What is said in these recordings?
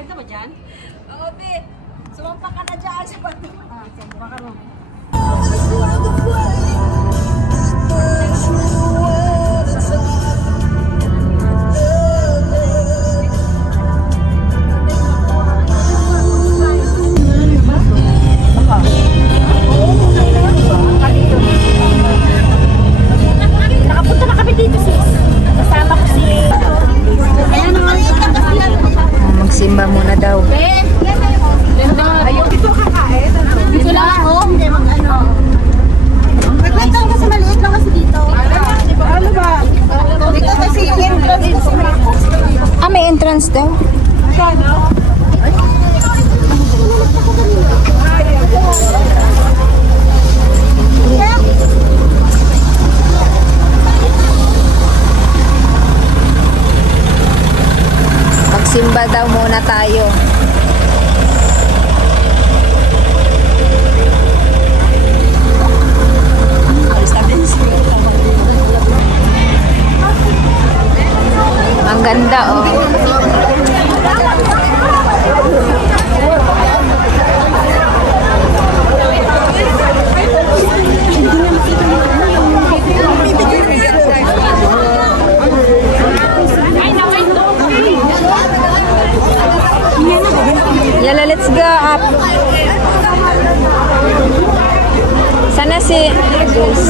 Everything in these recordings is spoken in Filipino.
Pwede ba dyan? Oo, be. Sumampa ka na dyan sa bato. Ah, sige. Baka mo. Nakapunta na kami dito, sis. Kasama ko si... Ayan naman. Magsimba muna daw. Ayun, dito kakain. Dito lang ako. Hindi, mag-ano. Nagkwento ka sa maliit lang kasi dito. Ano ba? Dito kasi yung entrance. Ah, may entrance daw. Magsimba daw muna tayo. Ang ganda, oh. Yala, let's go up. Sana si Jules.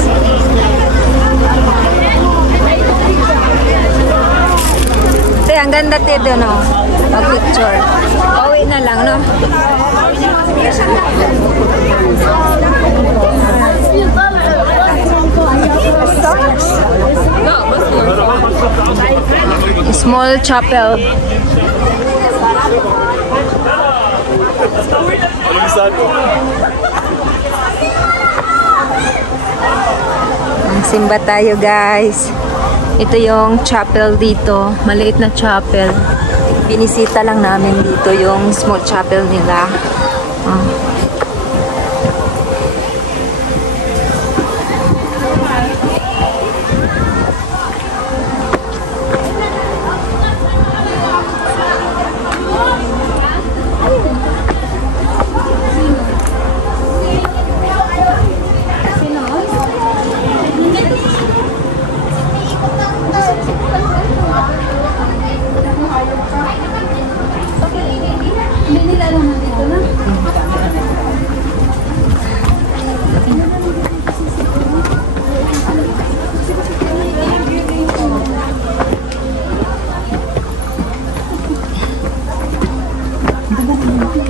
Te, ang ganda tito, no? Mag-picture. Pauwi na lang, no? Small chapel. Magsimba tayo, guys. Ito yung chapel dito. Maliit na chapel. Binisita lang namin dito yung small chapel nila.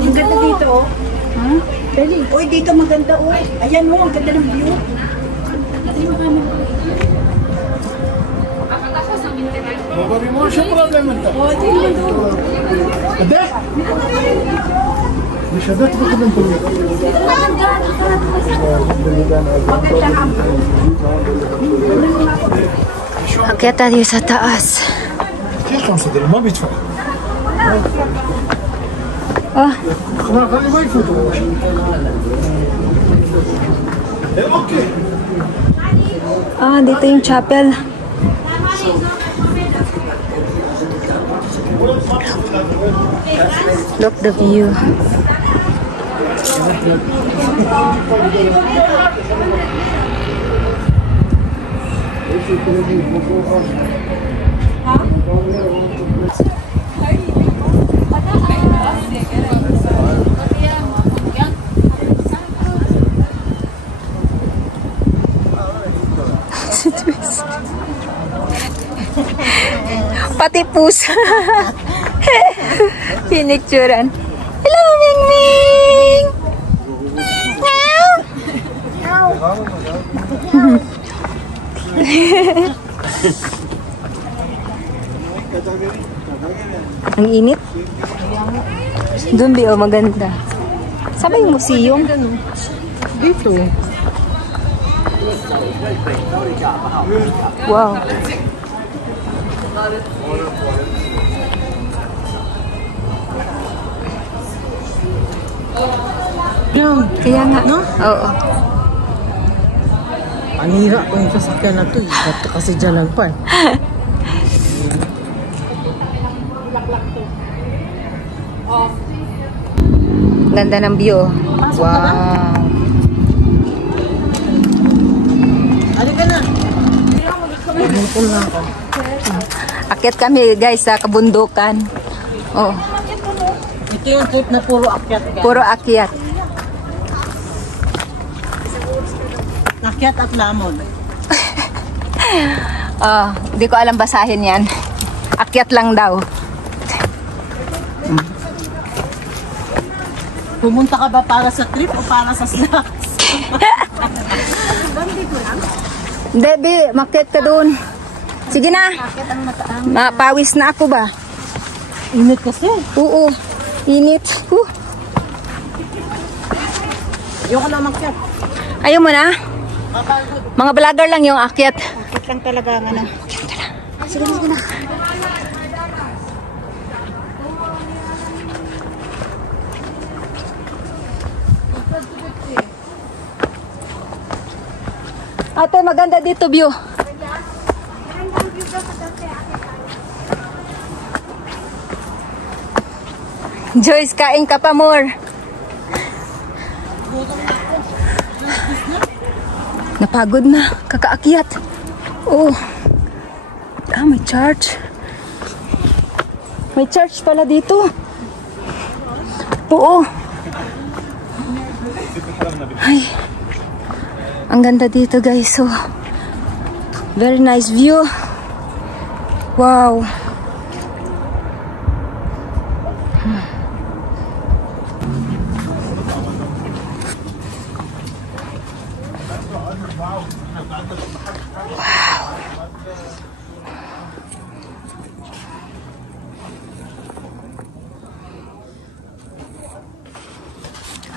Ang ganda dito, oh. Ha? Dali. Uy, dito maganda, oh. Ayan, oh. Ang ganda ng view. Що проблема так? Де? Міша, де тебе коментує? Akyat tayo sa taas. Kaya kung sa dili, mabit fa. Oh, Kali may foto mo. Okay. dito yung chapel. Look the view. Pati pusa. Pinicturan. Hello, Ming Ming! Meow! Ang init. Doon, Bi, maganda. Saan ba yung museum? Dito. Wow. Yan. Kaya nga, No? Oo. Panira ko yung sasakyan na to. Ba't kasi dyanan pa eh. Ganda ng view. Wow. Halika na. Hanapon na ako. Akyat kami guys sa kabundukan. Oh, Ito yung trip na puro akyat. puro akyat. Akyat at lamon. Oh, di ko alam basahin yan. Akyat lang daw. Pumunta ka ba para sa trip o para sa snacks? Debbie, makyat ka doon. Sige na. Mapawis na ako ba? Init kasi. Oo. Init. Ayoko na makyat. Ayaw mo na? Mga vlogger lang yung akyat. Bakit lang talaga nga na. Sige na. Ate, maganda dito view. Joyce, kain ka pa more. Napagod na, kakaakyat. Oh. Ah, may church. May church pala dito. Oo. Ay. Ang ganda dito guys. So, very nice view. Wow.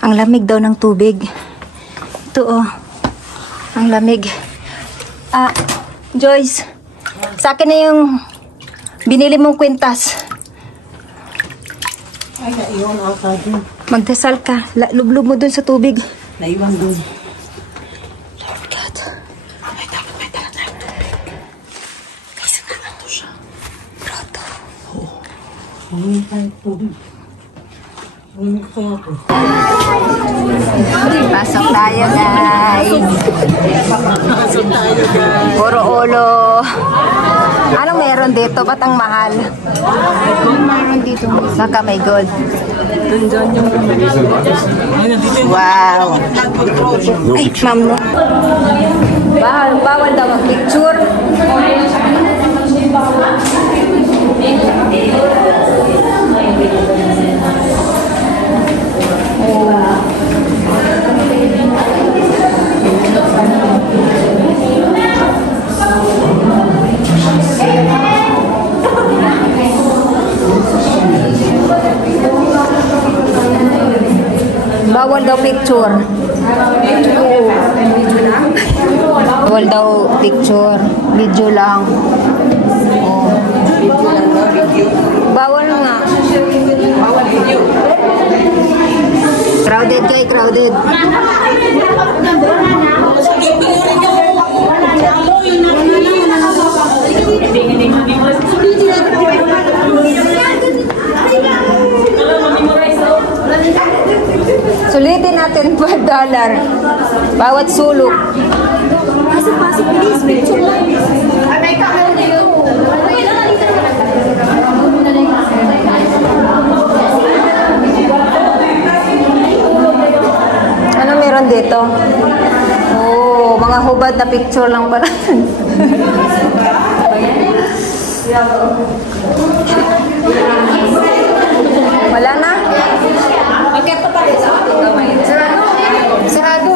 Ang lamig daw ng tubig. Ito oh. Ang lamig. Ah, Joyce. Sa akin na yung binili mong kwintas. Ay, naiwan ako dun. Magdasal ka. Lublub mo dun sa tubig. Naiwan dun. Lord God. May dala tayong tubig. Kasi nakato siya. Proto. Oo. Humingi tayo tubig. Humingi kaya ito. Pasok tayo guys. Pasok tayo guys. Puro ulo. Anong meron dito? Ba't ang mahal? Meron dito. Baka may gold. Wow. Ay, ma'am no. Bawal daw mag-picture. Bawal daw picture. Bawal daw picture. Video lang. Oh. Bawal nga. Bawal video. Crowded kay crowded. Sulitin natin $5. Bawat sulok. Pasok, please. Picture lang. Ano meron dito? Oh, mga hubad na picture lang pala. Wala na? Sarado.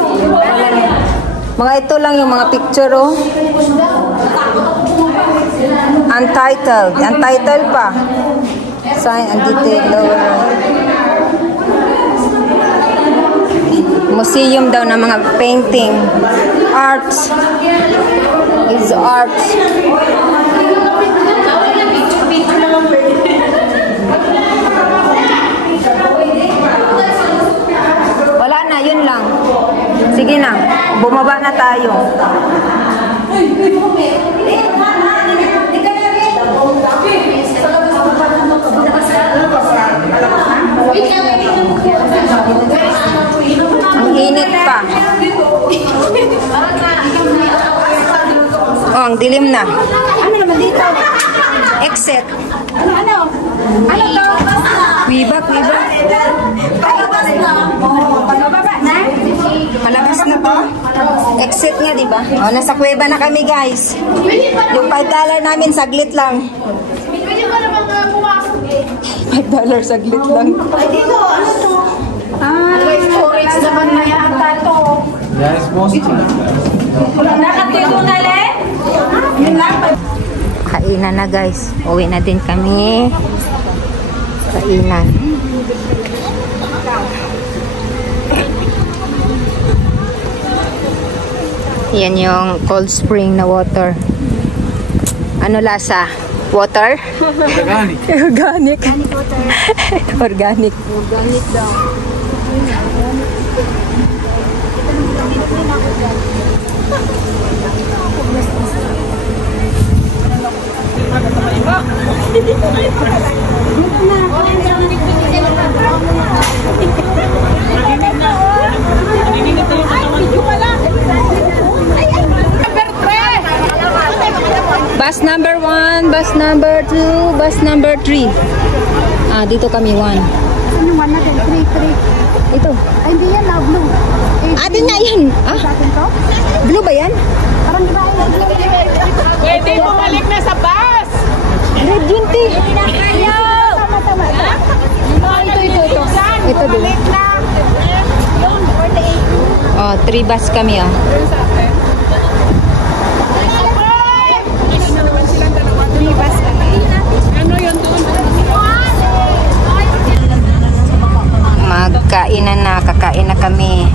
Mga ito lang yung mga picture, oh. Untitled. Untitled pa. Sign and detail lower. Museum daw ng mga painting. Arts. Is arts. Wala na, yun lang. Sige na, bumaba na tayo. ang dilim na. Ano naman dito? Exit. Ano to? Kuiba. Palabas na. Palababa na? Palabas na to? Exit nga, di ba? O, nasa kuweba na kami, guys. Yung $5 namin, saglit lang. $5 saglit lang. Ay, dito, ano to? Storage naman na yata to. Yes, most. Nakatulong na lang? Yun lang. Kainan na, guys. Uwi na din kami. Kainan. Yan yung cold spring na water. Ano lasa? Water? Organic. Organic. Organic. Organic daw. Bus number 1, bus number 2, bus number 3. Dito kami 1. Ano man natin? 3. Ito. Ay, hindi yan, blue. Atin na yan. Atin to? Blue ba yan? Parang di ba ay blue? Pwede bumalik na sa bus! Red yun, te. Tama. Ito. Ito din. 3 bus kami, Magkainan na, kakain na kami.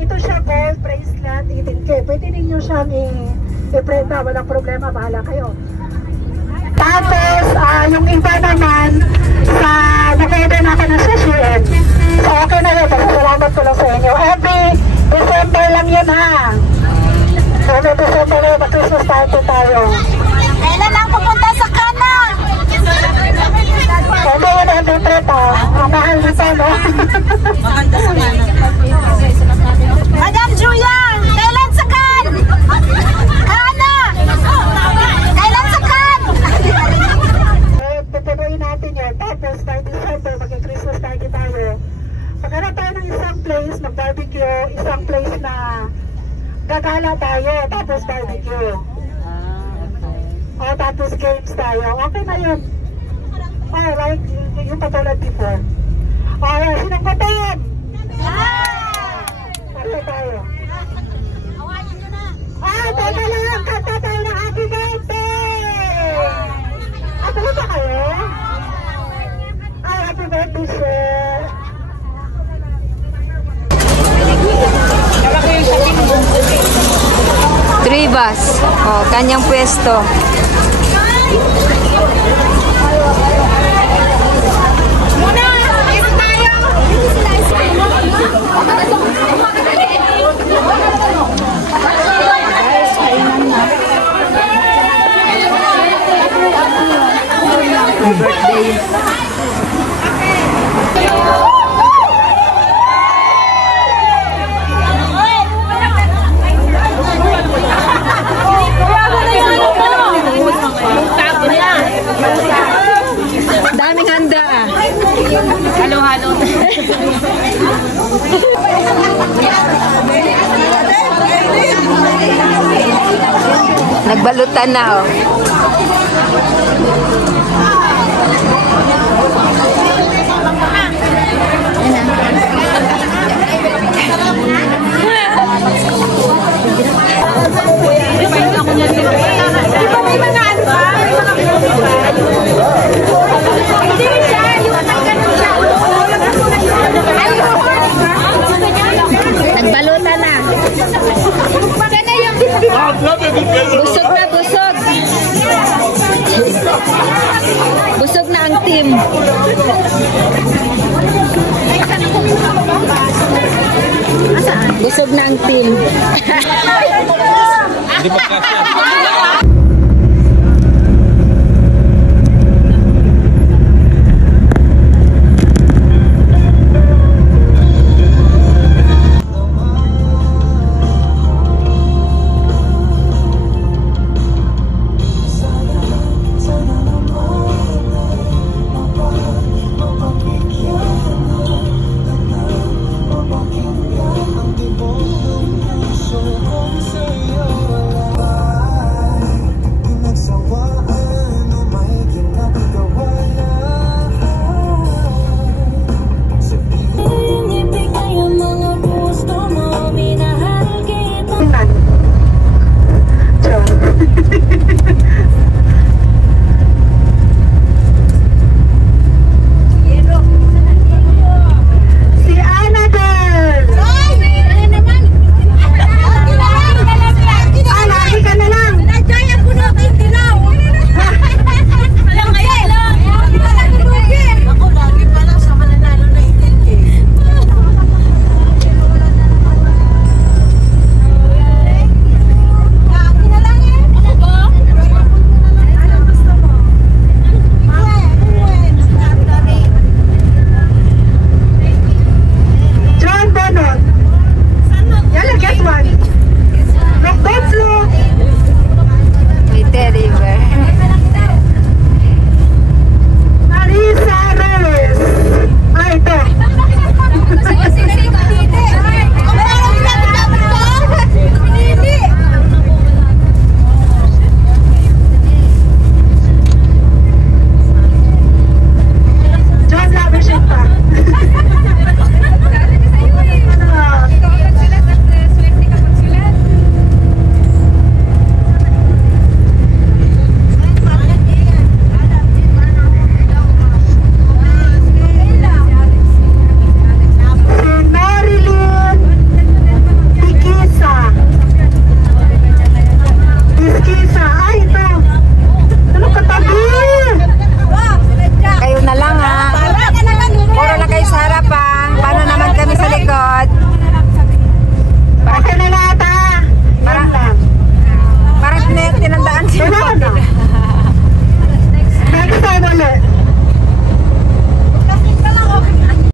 Ito siya gold bracelet, 18K. Pwede ninyo siyang i-prenta, walang problema, bahala kayo. Tapos, yung iba naman, sa nag-order na ako ng session, so okay na yun, salamat ko lang sa inyo. Every December lang yun, ha? Every December lang, mag-Christmas party tayo. Kailan lang pupunta sa Kana? Pwede yun, every trip, ha? Ang mahal nito, no? Maganda sa mana. Madam Julian, kailan sa Kan? Ana! Kailan sa Kan? Tutuloyin natin yun. Tapos, by December, mag-Christmas party tayo. Maghanap tayo ng isang place, mag-barbecue, isang place na gagala tayo, tapos barbecue. Tapos games tayo. Okay na yun. Like yung patulad before. Sinong patulad? Kanta tayo. Teka lang! Kanta tayo ng happy birthday! Tuloy ba kayo? Happy birthday, sir! Tribas. Oh, kanyang pwesto. Daming handa ah. Halo-halo. Nagbalutan na oh. Nagbalutan na. Busog na, busog. Busog na ang team. Busog na ang team. Hindi pa